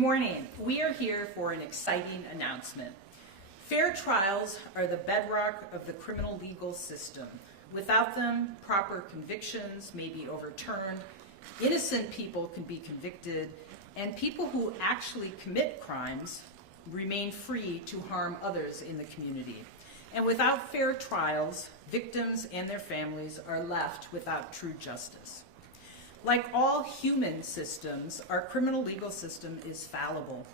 Morning. We are here for an exciting announcement. Fair trials are the bedrock of the criminal legal system. Without them, proper convictions may be overturned, innocent people can be convicted, and people who actually commit crimes remain free to harm others in the community. And without fair trials, victims and their families are left without true justice. Like all human systems, our criminal legal system is fallible.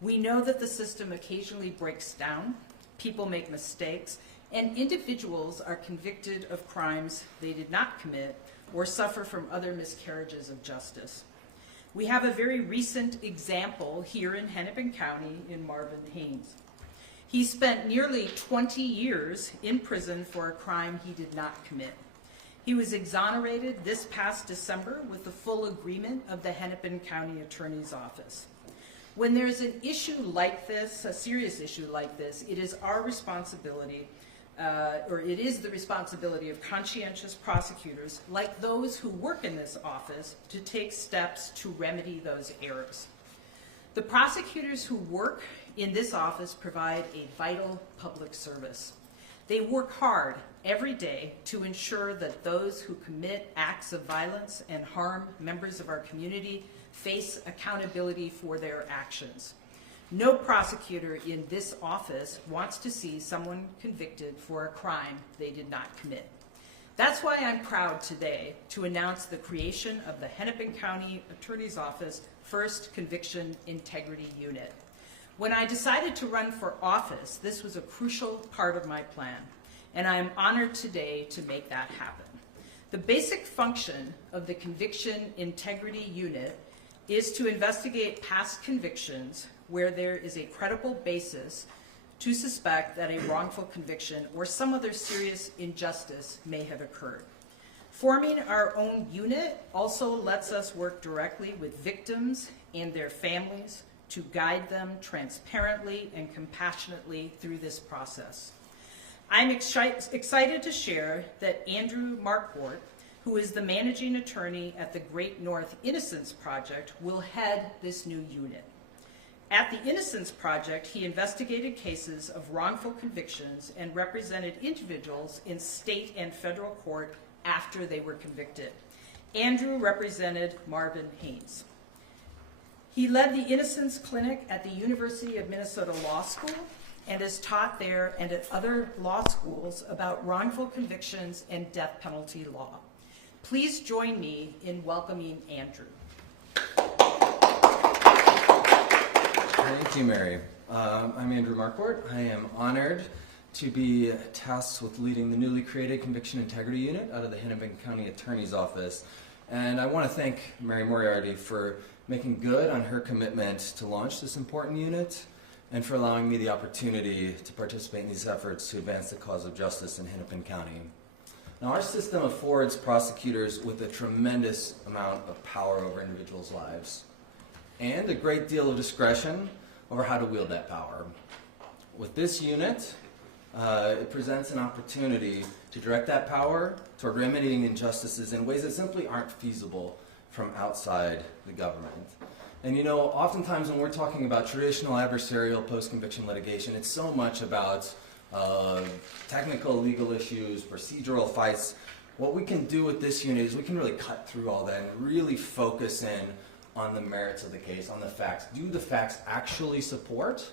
We know that the system occasionally breaks down, people make mistakes, and individuals are convicted of crimes they did not commit or suffer from other miscarriages of justice. We have a very recent example here in Hennepin County in Marvin Haynes. He spent nearly 20 years in prison for a crime he did not commit. He was exonerated this past December with the full agreement of the Hennepin County Attorney's Office. When there's an issue like this, a serious issue like this, it is our responsibility, or it is the responsibility of conscientious prosecutors, like those who work in this office, to take steps to remedy those errors. The prosecutors who work in this office provide a vital public service. They work hard every day to ensure that those who commit acts of violence and harm members of our community face accountability for their actions. No prosecutor in this office wants to see someone convicted for a crime they did not commit. That's why I'm proud today to announce the creation of the Hennepin County Attorney's Office First Conviction Integrity Unit. When I decided to run for office, this was a crucial part of my plan, and I am honored today to make that happen. The basic function of the Conviction Integrity Unit is to investigate past convictions where there is a credible basis to suspect that a wrongful conviction or some other serious injustice may have occurred. Forming our own unit also lets us work directly with victims and their families to guide them transparently and compassionately through this process. I'm excited to share that Andrew Markwart, who is the managing attorney at the Great North Innocence Project, will head this new unit. At the Innocence Project, he investigated cases of wrongful convictions and represented individuals in state and federal court after they were convicted. Andrew represented Marvin Haynes. He led the Innocence Clinic at the University of Minnesota Law School and has taught there and at other law schools about wrongful convictions and death penalty law. Please join me in welcoming Andrew. Thank you, Mary. I'm Andrew Markwart. I am honored to be tasked with leading the newly created Conviction Integrity Unit out of the Hennepin County Attorney's Office. And I want to thank Mary Moriarty for making good on her commitment to launch this important unit and for allowing me the opportunity to participate in these efforts to advance the cause of justice in Hennepin County. Now, our system affords prosecutors with a tremendous amount of power over individuals' lives and a great deal of discretion over how to wield that power. With this unit, it presents an opportunity to direct that power toward remedying injustices in ways that simply aren't feasible from outside the government. And you know, oftentimes when we're talking about traditional adversarial post-conviction litigation, it's so much about technical legal issues, procedural fights. What we can do with this unit is we can really cut through all that and really focus in on the merits of the case, on the facts. Do the facts actually support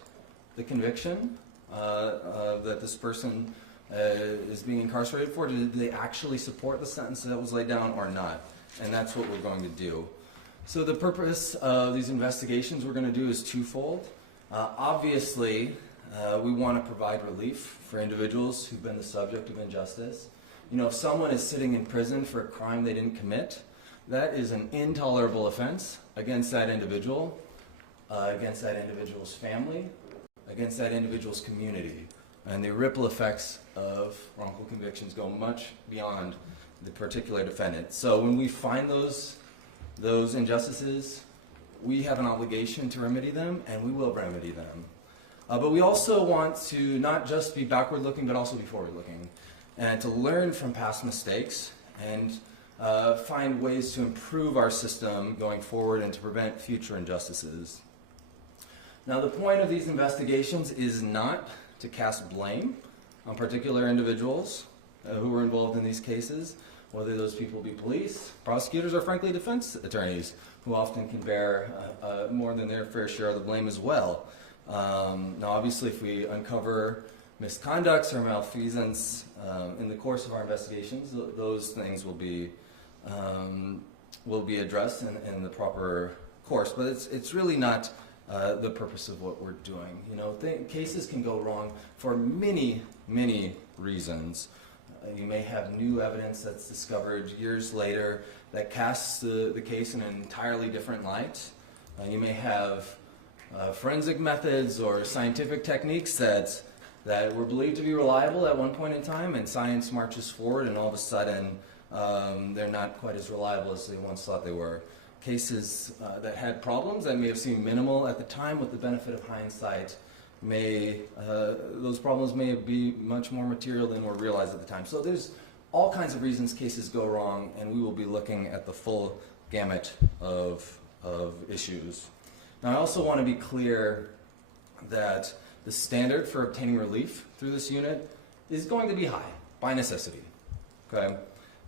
the conviction that this person is being incarcerated for? Do they actually support the sentence that was laid down or not? And that's what we're going to do. So the purpose of these investigations we're going to do is twofold. Obviously, we want to provide relief for individuals who've been the subject of injustice. You know, if someone is sitting in prison for a crime they didn't commit, that is an intolerable offense against that individual, against that individual's family, against that individual's community. And the ripple effects of wrongful convictions go much beyond the particular defendant. So when we find those injustices, we have an obligation to remedy them, and we will remedy them. But we also want to not just be backward-looking, but also be forward-looking, and to learn from past mistakes and find ways to improve our system going forward and to prevent future injustices. Now, the point of these investigations is not to cast blame on particular individuals who were involved in these cases, whether those people be police, prosecutors, or frankly defense attorneys, who often can bear more than their fair share of the blame as well. Now, obviously, if we uncover misconducts or malfeasance in the course of our investigations, those things will be addressed in the proper course. But it's really not the purpose of what we're doing. You know, cases can go wrong for many, many reasons. You may have new evidence that's discovered years later that casts the case in an entirely different light. You may have forensic methods or scientific techniques that were believed to be reliable at one point in time, and science marches forward, and all of a sudden they're not quite as reliable as they once thought they were. Cases that had problems that may have seemed minimal at the time, with the benefit of hindsight, those problems may be much more material than were realized at the time. So there's all kinds of reasons cases go wrong, and we will be looking at the full gamut of issues. Now, I also want to be clear that the standard for obtaining relief through this unit is going to be high, by necessity. Okay?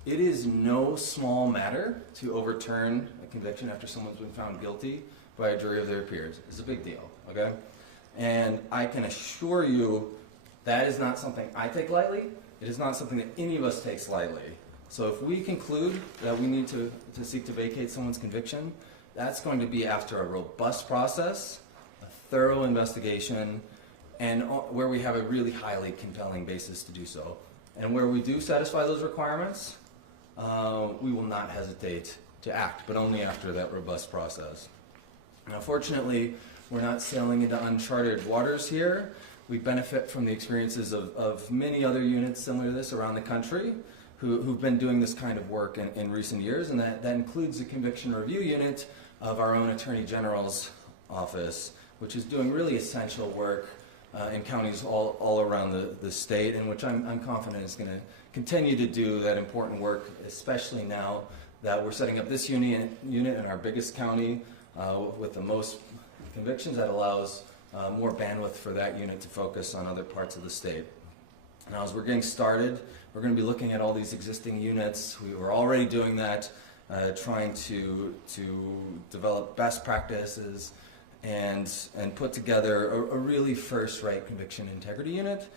It is no small matter to overturn a conviction after someone's been found guilty by a jury of their peers. It's a big deal, okay? And I can assure you that is not something I take lightly. It is not something that any of us takes lightly. So if we conclude that we need to seek to vacate someone's conviction, that's going to be after a robust process, a thorough investigation, and where we have a really highly compelling basis to do so. And where we do satisfy those requirements, we will not hesitate to act, but only after that robust process. Now, fortunately, we're not sailing into uncharted waters here. We benefit from the experiences of many other units similar to this around the country who've been doing this kind of work in recent years, and that includes the conviction review unit of our own Attorney General's office, which is doing really essential work in counties all around the state, and which I'm confident is going to continue to do that important work, especially now that we're setting up this unit in our biggest county with the most convictions. That allows more bandwidth for that unit to focus on other parts of the state. Now, as we're getting started, we're going to be looking at all these existing units. We were already doing that, trying to develop best practices and put together a really first-rate conviction integrity unit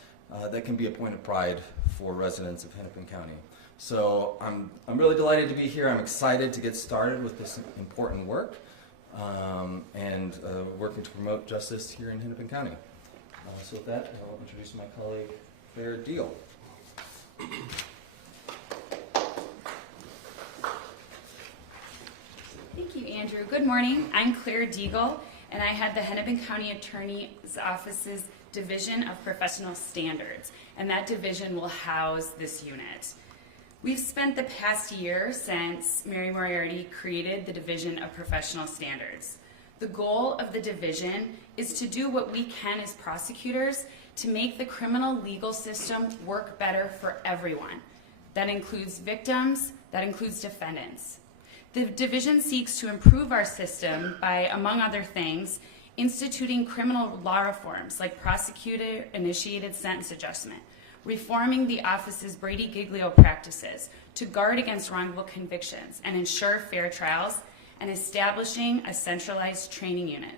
that can be a point of pride for residents of Hennepin County. So I'm really delighted to be here. I'm excited to get started with this important work and working to promote justice here in Hennepin County. So with that, I'll introduce my colleague, Claire Deagle. Thank you, Andrew. Good morning. I'm Claire Deagle, and I head the Hennepin County Attorney's Office's Division of Professional Standards, and that division will house this unit. We've spent the past year since Mary Moriarty created the Division of Professional Standards. The goal of the division is to do what we can as prosecutors to make the criminal legal system work better for everyone. That includes victims, that includes defendants. The division seeks to improve our system by, among other things, instituting criminal law reforms like prosecutor-initiated sentence adjustment, reforming the office's Brady-Giglio practices to guard against wrongful convictions and ensure fair trials, and establishing a centralized training unit.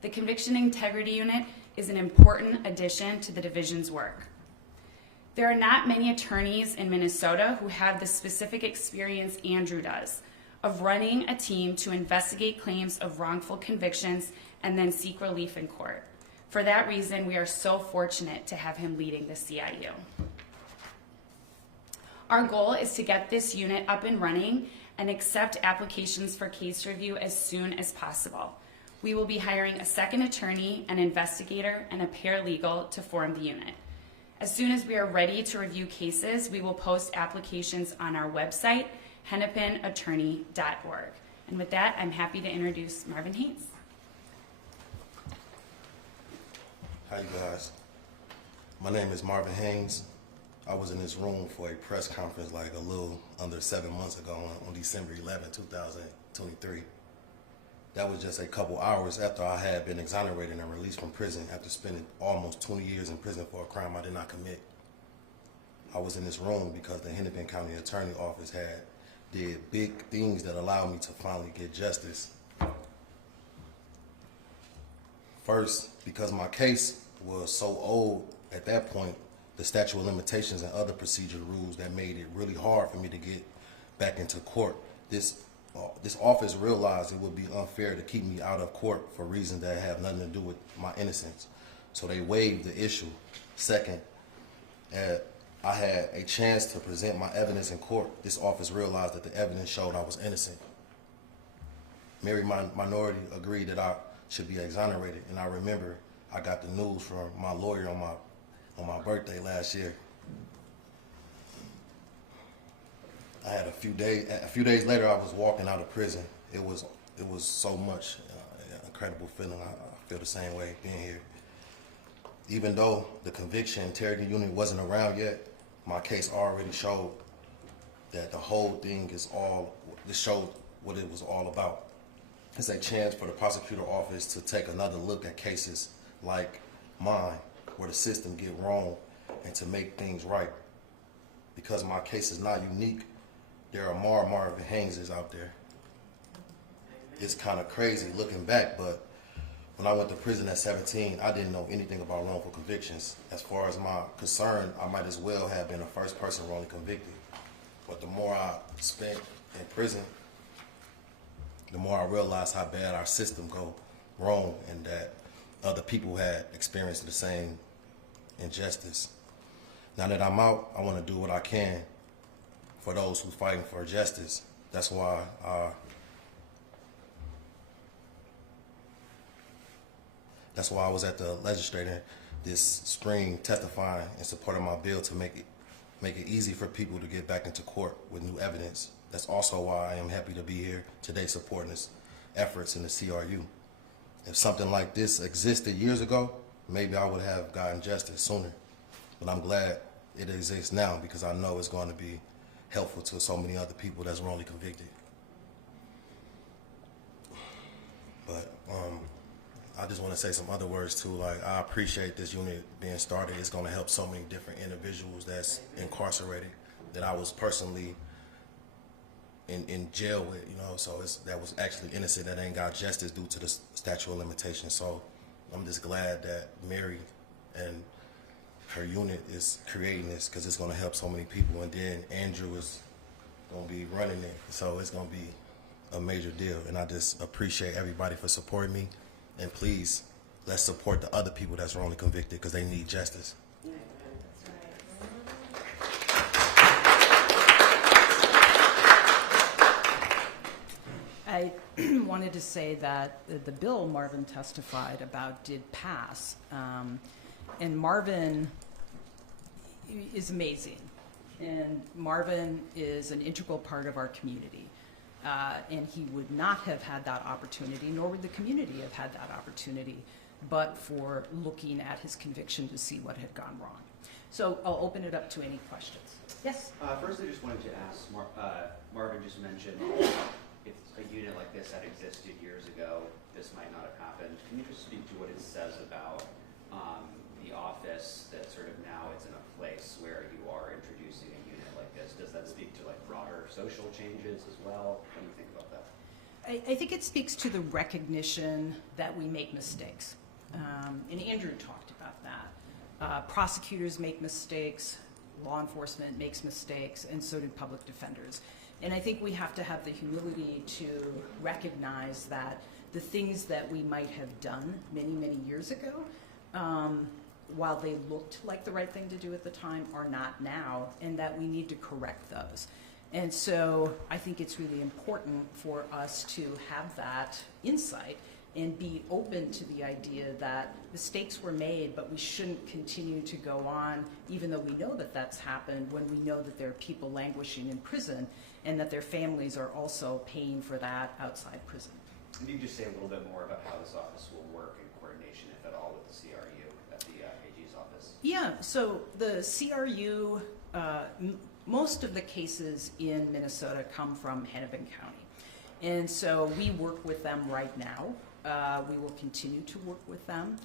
The Conviction Integrity Unit is an important addition to the division's work. There are not many attorneys in Minnesota who have the specific experience Andrew does of running a team to investigate claims of wrongful convictions and then seek relief in court. For that reason, we are so fortunate to have him leading the CIU. Our goal is to get this unit up and running and accept applications for case review as soon as possible. We will be hiring a second attorney, an investigator, and a paralegal to form the unit. As soon as we are ready to review cases, we will post applications on our website, hennepinattorney.org. And with that, I'm happy to introduce Marvin Haynes. Hi, you guys. My name is Marvin Haynes. I was in this room for a press conference like a little under 7 months ago on December 11, 2023. That was just a couple hours after I had been exonerated and released from prison after spending almost 20 years in prison for a crime I did not commit. I was in this room because the Hennepin County Attorney Office did big things that allowed me to finally get justice. First, because my case was so old at that point, the statute of limitations and other procedure rules that made it really hard for me to get back into court. This office realized it would be unfair to keep me out of court for reasons that have nothing to do with my innocence. So they waived the issue. Second, I had a chance to present my evidence in court. This office realized that the evidence showed I was innocent. Mary Minority agreed that I should be exonerated, and I remember I got the news from my lawyer on my birthday last year. I had a few days later, I was walking out of prison. It was so much incredible feeling. I feel the same way being here. Even though the conviction interrogation unit wasn't around yet, my case already showed that the whole thing this showed what it was all about. It's a chance for the prosecutor office to take another look at cases like mine, where the system get wrong, and to make things right. Because my case is not unique, there are more Marvin Hayneses out there. It's kind of crazy looking back, but when I went to prison at 17, I didn't know anything about wrongful convictions. As far as my concern, I might as well have been the first person wrongly convicted. But the more I spent in prison, the more I realized how bad our system go wrong and that other people had experienced the same injustice. Now that I'm out, I want to do what I can for those who fighting for justice. That's why I was at the legislature this spring testifying in support of my bill to make it easy for people to get back into court with new evidence. That's also why I am happy to be here today supporting this efforts in the CRU. If something like this existed years ago, maybe I would have gotten justice sooner. But I'm glad it exists now because I know it's going to be helpful to so many other people that's wrongly convicted. But I just want to say some other words too. Like, I appreciate this unit being started. It's going to help so many different individuals that's incarcerated that I was personally in jail with, you know. So that was actually innocent, that ain't got justice due to the statute of limitations. So I'm just glad that Mary and her unit is creating this because it's going to help so many people. And then Andrew is going to be running it. So it's going to be a major deal. And I just appreciate everybody for supporting me. And please, let's support the other people that's wrongly convicted because they need justice. I wanted to say that the bill Marvin testified about did pass. And Marvin is amazing. And Marvin is an integral part of our community. And he would not have had that opportunity, nor would the community have had that opportunity, but for looking at his conviction to see what had gone wrong. So I'll open it up to any questions. Yes? First, I just wanted to ask, Marvin just mentioned if a unit like this had existed years ago, this might not have happened. Can you just speak to what it says about the office that sort of now it's in a place where you are introducing a unit like this? Does that speak to like broader social changes as well? What do you think about that? I think it speaks to the recognition that we make mistakes. And Andrew talked about that. Prosecutors make mistakes, law enforcement makes mistakes, and so do public defenders. And I think we have to have the humility to recognize that the things that we might have done many, many years ago, while they looked like the right thing to do at the time, are not now, and that we need to correct those. And so I think it's really important for us to have that insight and be open to the idea that mistakes were made, but we shouldn't continue to go on, even though we know that that's happened, when we know that there are people languishing in prison and that their families are also paying for that outside prison. Can you just say a little bit more about how this office will work in coordination, if at all, with the CRU at the AG's office? Yeah, so the CRU, most of the cases in Minnesota come from Hennepin County. And so we work with them right now. We will continue to work with them.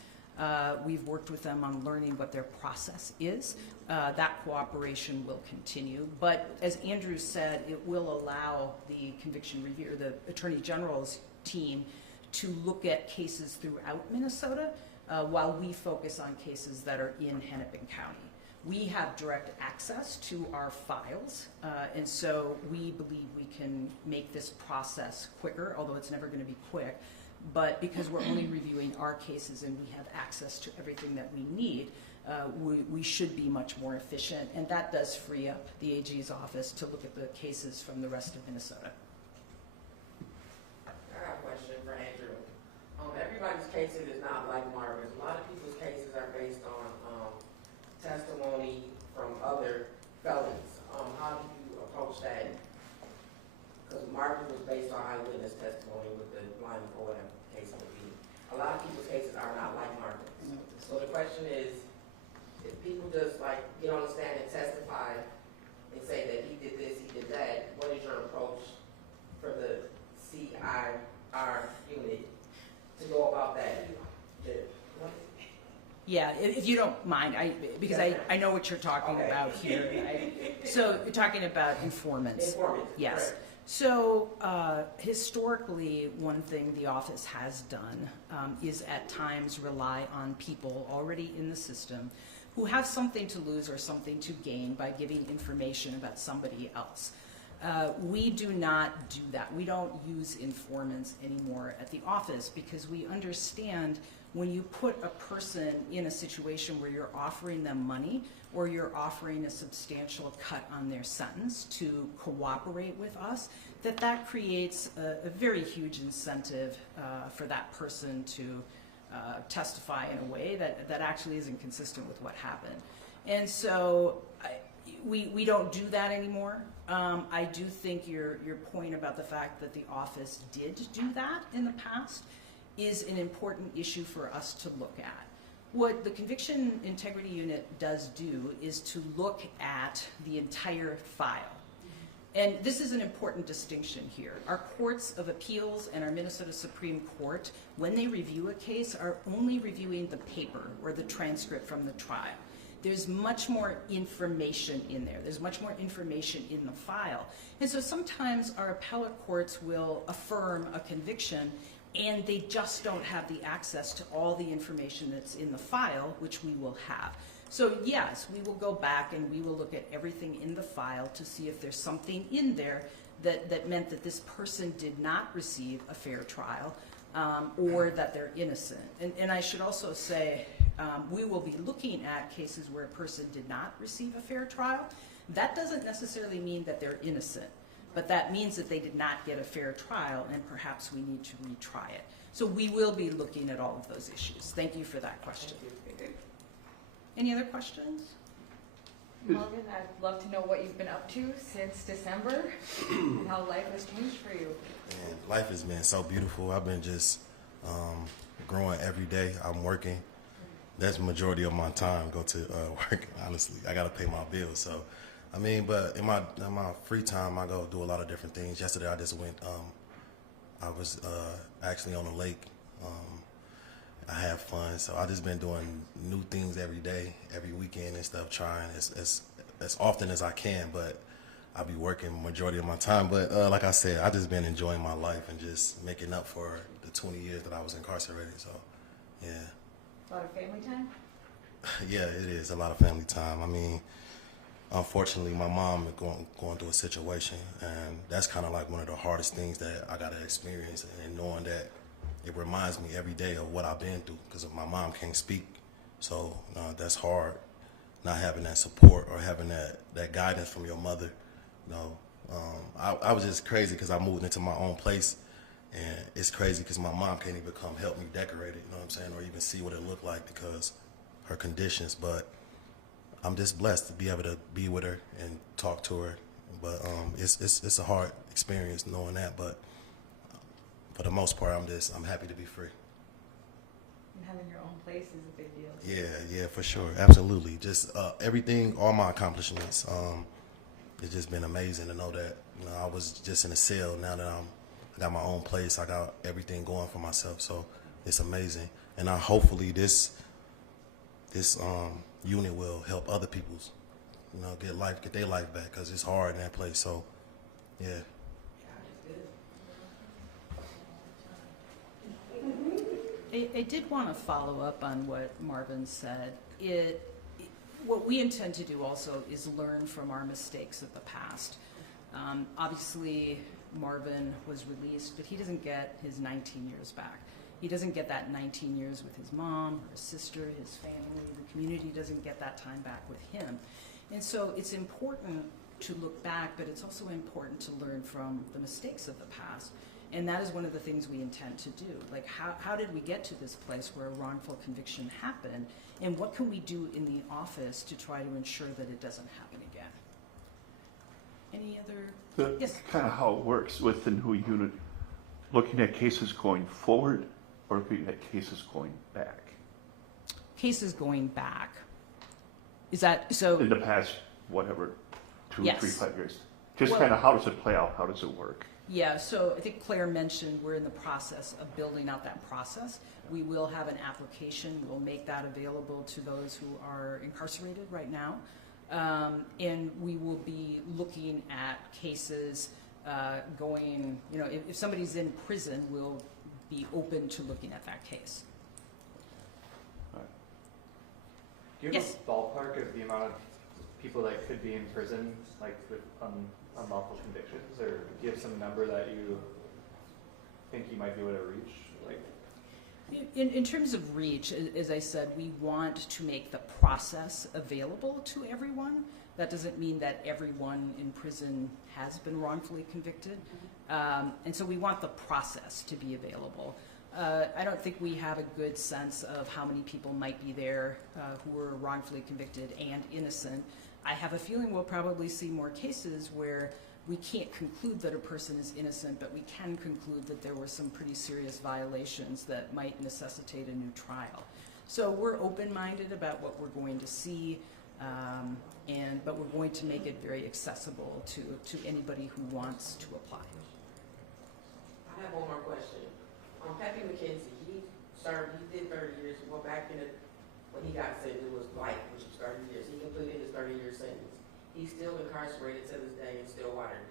We've worked with them on learning what their process is. That cooperation will continue. But as Andrew said, it will allow the conviction review, or the Attorney General's team, to look at cases throughout Minnesota while we focus on cases that are in Hennepin County. We have direct access to our files, and so we believe we can make this process quicker, although it's never going to be quick. But because we're only reviewing our cases and we have access to everything that we need, we should be much more efficient, and that does free up the AG's office to look at the cases from the rest of Minnesota. I got a question for Andrew. Everybody's cases is not like Marvin's. A lot of people's cases are based on testimony from other felons. How do you approach that? Because Marvin was based on eyewitness testimony with the blind or whatever the case would be. A lot of people's cases are not like Marvin's. So the question is, if people just like get on the stand and testify and say that he did this, he did that, what is your approach for the CIR unit to go about that? Yeah, if you don't mind, because I know what you're talking about here. So you're talking about informants. Informants, yes. correct. So historically, one thing the office has done is at times rely on people already in the system who have something to lose or something to gain by giving information about somebody else. We do not do that. We don't use informants anymore at the office because we understand when you put a person in a situation where you're offering them money or you're offering a substantial cut on their sentence to cooperate with us, that creates a very huge incentive for that person to testify in a way that actually isn't consistent with what happened. And so we don't do that anymore. I do think your point about the fact that the office did do that in the past is an important issue for us to look at. What the Conviction Integrity Unit does do is to look at the entire file. And this is an important distinction here. Our courts of appeals and our Minnesota Supreme Court, when they review a case, are only reviewing the paper or the transcript from the trial. There's much more information in there. There's much more information in the file. And so sometimes our appellate courts will affirm a conviction and they just don't have the access to all the information that's in the file, which we will have. So yes, we will go back and we will look at everything in the file to see if there's something in there that meant that this person did not receive a fair trial or that they're innocent. And I should also say, we will be looking at cases where a person did not receive a fair trial. That doesn't necessarily mean that they're innocent, but that means that they did not get a fair trial and perhaps we need to retry it. So we will be looking at all of those issues. Thank you for that question. Any other questions? Marvin, I'd love to know what you've been up to since December and how life has changed for you. Man, life has been so beautiful. I've been just growing every day. I'm working. That's the majority of my time go to work, honestly. I got to pay my bills. So, I mean, but in my free time, I go do a lot of different things. Yesterday, I just went, I was actually on the lake. I have fun. So I just been doing new things every day, every weekend and stuff, trying as often as I can, but I be working majority of my time. But like I said, I just been enjoying my life and just making up for the 20 years that I was incarcerated. So, yeah. A lot of family time? Yeah, it is a lot of family time. I mean, unfortunately, my mom is going through a situation, and that's kind of like one of the hardest things that I got to experience, and knowing that it reminds me every day of what I've been through, because my mom can't speak. So that's hard, not having that support or having that guidance from your mother. You know, I was just crazy because I moved into my own place, and it's crazy because my mom can't even come help me decorate it, you know what I'm saying, or even see what it looked like because her conditions. But I'm just blessed to be able to be with her and talk to her. But it's a hard experience knowing that, but for the most part, I'm happy to be free. And having your own place is a big deal. Yeah, for sure, absolutely. Just everything, all my accomplishments. It's just been amazing to know that I was just in a cell. Now that I'm I got my own place. I got everything going for myself. So it's amazing. And hopefully this unit will help other people's, get their life back, because it's hard in that place. So, yeah. I did want to follow up on what Marvin said. What we intend to do also is learn from our mistakes of the past. Obviously, Marvin was released, but he doesn't get his 19 years back. He doesn't get that 19 years with his mom, or his sister, his family. The community doesn't get that time back with him. And so it's important to look back, but it's also important to learn from the mistakes of the past. And that is one of the things we intend to do. Like, how did we get to this place where a wrongful conviction happened? And what can we do in the office to try to ensure that it doesn't happen again? Any other? Yes. Kind of how it works with the new unit, looking at cases going forward or looking at cases going back? Cases going back. Is that so? In the past, whatever, 2, Yes. 3, 5 years. Just Well- kind of how does it play out? How does it work? Yeah, so I think Claire mentioned we're in the process of building out that process. We will have an application. We'll make that available to those who are incarcerated right now. And we will be looking at cases going, if somebody's in prison, we'll be open to looking at that case. Do you have Yes. a ballpark of the amount of people that could be in prison, like with unlawful convictions, or do you have some number that you think you might be able to reach? Like, In terms of reach, as I said, we want to make the process available to everyone. That doesn't mean that everyone in prison has been wrongfully convicted. And so we want the process to be available. I don't think we have a good sense of how many people might be there who were wrongfully convicted and innocent. I have a feeling we'll probably see more cases where we can't conclude that a person is innocent, but we can conclude that there were some pretty serious violations that might necessitate a new trial. So we're open-minded about what we're going to see, but we're going to make it very accessible to anybody who wants to apply. I have one more question. Pappy McKenzie, he did 30 years. Well, back when he got sentenced, it was life, which was 30 years. He completed his 30-year sentence. He's still incarcerated to this day in Stillwater.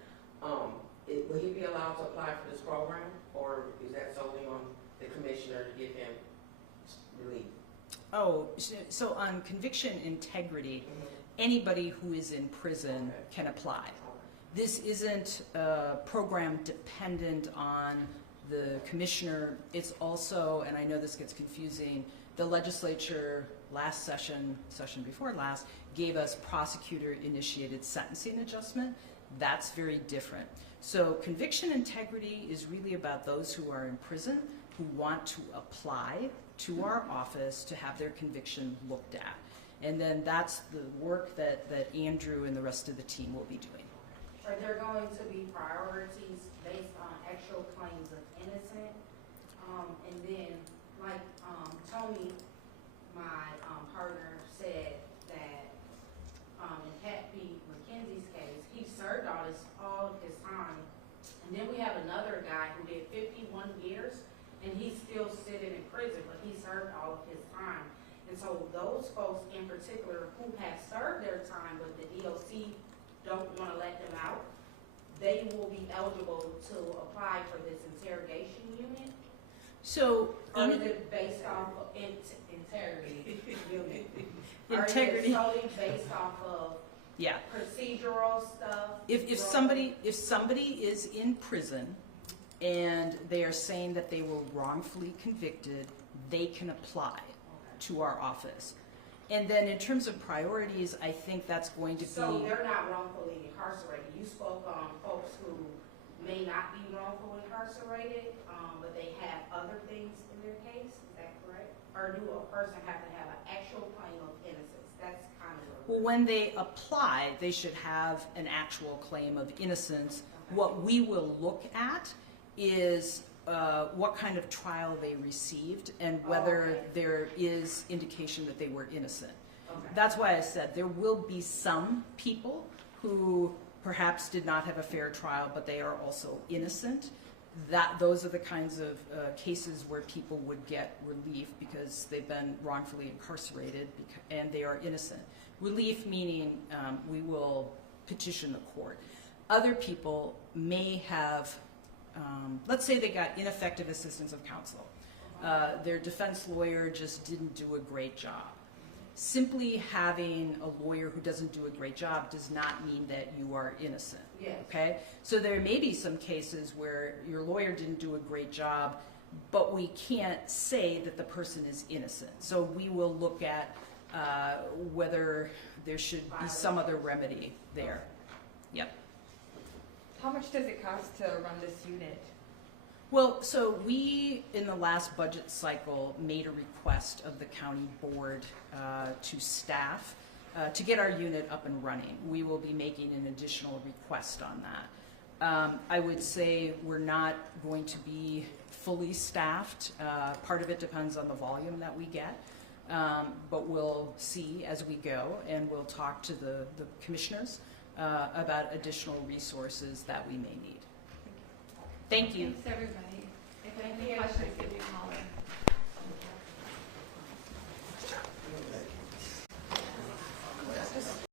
Will he be allowed to apply for this program, or is that solely on the commissioner to give him relief? Oh, so on conviction integrity, anybody who is in prison can apply. This isn't a program dependent on the commissioner. It's also, and I know this gets confusing, the legislature last session before last, gave us prosecutor-initiated sentencing adjustment. That's very different. So conviction integrity is really about those who are in prison who want to apply to our office to have their conviction looked at. And then that's the work that Andrew and the rest of the team will be doing. Are there going to be priorities based on actual claims of innocent? And then, like Tony, my partner, said that in Pappy McKenzie's case, he served all of his time. And then we have another guy who did 51 years, and he's still sitting in prison, but he served all of his time. And so those folks in particular who have served their time, but the DOC don't want to let them out, they will be eligible to apply for this interrogation unit? So, Or is it based off of integrity unit? Integrity. Or is it solely based off of yeah. procedural stuff? If somebody is in prison and they are saying that they were wrongfully convicted, they can apply to our office. And then in terms of priorities, I think that's going to So be... they're not wrongfully incarcerated. You spoke on folks who may not be wrongfully incarcerated, but they have other things in their case. Is that correct? Or do a person have to have an actual claim of innocence? That's kind of... Well, when they apply, they should have an actual claim of innocence. Okay. What we will look at is what kind of trial they received and whether there is indication that they were innocent. Okay. That's why I said there will be some people who perhaps did not have a fair trial, but they are also innocent. those are the kinds of cases where people would get relief because they've been wrongfully incarcerated and they are innocent. Relief meaning we will petition the court. Other people may have, let's say they got ineffective assistance of counsel. Their defense lawyer just didn't do a great job. Simply having a lawyer who doesn't do a great job does not mean that you are innocent. Yes. Okay? So there may be some cases where your lawyer didn't do a great job, but we can't say that the person is innocent. So we will look at whether there should be some other remedy there. Yep. How much does it cost to run this unit? Well, so we, in the last budget cycle, made a request of the county board to staff to get our unit up and running. We will be making an additional request on that. I would say we're not going to be fully staffed. Part of it depends on the volume that we get, but we'll see as we go, and we'll talk to the commissioners about additional resources that we may need. Thank you. Thanks, everybody. If any questions, give me a holler.